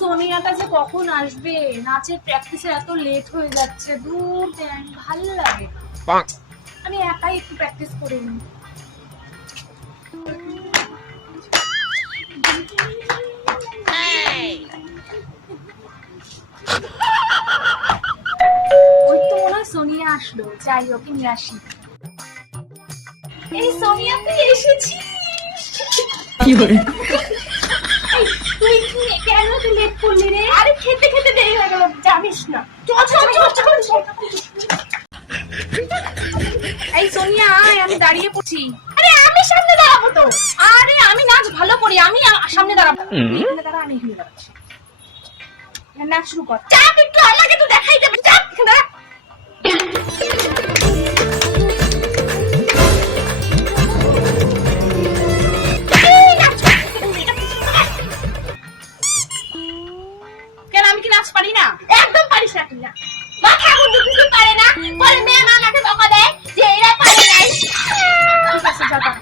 সোনিয়াটা যে কখন আসবে? নাচের প্র্যাকটিসে এত লেট হয়ে যাচ্ছে, দূর দেন, ভালো লাগে না। আমি একাই একটু প্র্যাকটিস করে নিই। ওই তো মনে হয় সোনিয়া আসলো, যাই ওকে নিয়ে আসি। এই সোনিয়া, তুই এসেছিস? কি করে? তুই কেন তুই লেট করলি রে? আরে খেতে খেতে দেরি হয়ে গেল, জানিস না। চল চল চল চল চল। এই সোনিয়া আয়, আমি দাঁড়িয়ে পড়ছি। আরে আমি সামনে দাঁড়াবো তো। আরে আমি নাচ ভালো করি, আমি সামনে দাঁড়াবো। এখানে দাঁড়া, আমি এখানে দাঁড়াচ্ছি। নাচ শুরু কর। চাপ একটু, আমাকে তো দেখাই যাবে। চাপ, এখানে দাঁড়া। কেন আমি কি নাচ পারি না? একদম পারিস না তুই না। মাথা মুন্ডু কিছু পারে না, পরে ম্যাম আমাকে বকা দেয় যে এরা পারে নাই। ঠিক আছে, যা যা।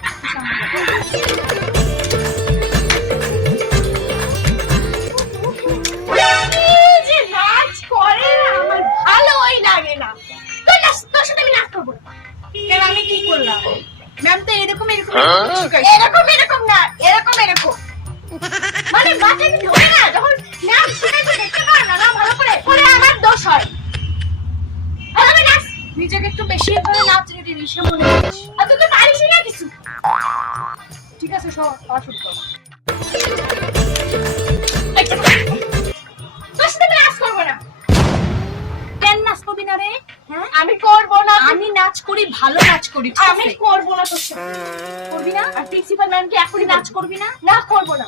যে নাচ করে আমার ভালোই লাগে না। তুই নাচ, তোর সাথে আমি নাচ করবো না। কেন আমি কি করলাম? ম্যাম তো এরকম এরকম শিখাইছে। এরকম এরকম না, এরকম এরকম। মানে মাথায় কি ধরে না, যখন নাচ শিখাইতে দেখতে পারে না ভালো করে, পরে আমার দোষ হয়। ভালো করে নাচ। নিজেকে একটু বেশি করে নাচ রেডি বেশি মনে করিস। আর তুই তো পারিস না কিছু। ঠিক আছে, সব পাস শুরু কর। তোর সাথে আমি নাচ করবো না। কেন নাচ করবি না রে? হ্যাঁ, আমি করবো না। আমি নাচ করি, ভালো নাচ করি। আমি করবো না তোর সাথে। করবি না? আর প্রিন্সিপাল ম্যাম কি এখনই নাচ করবি না? না, করবো না।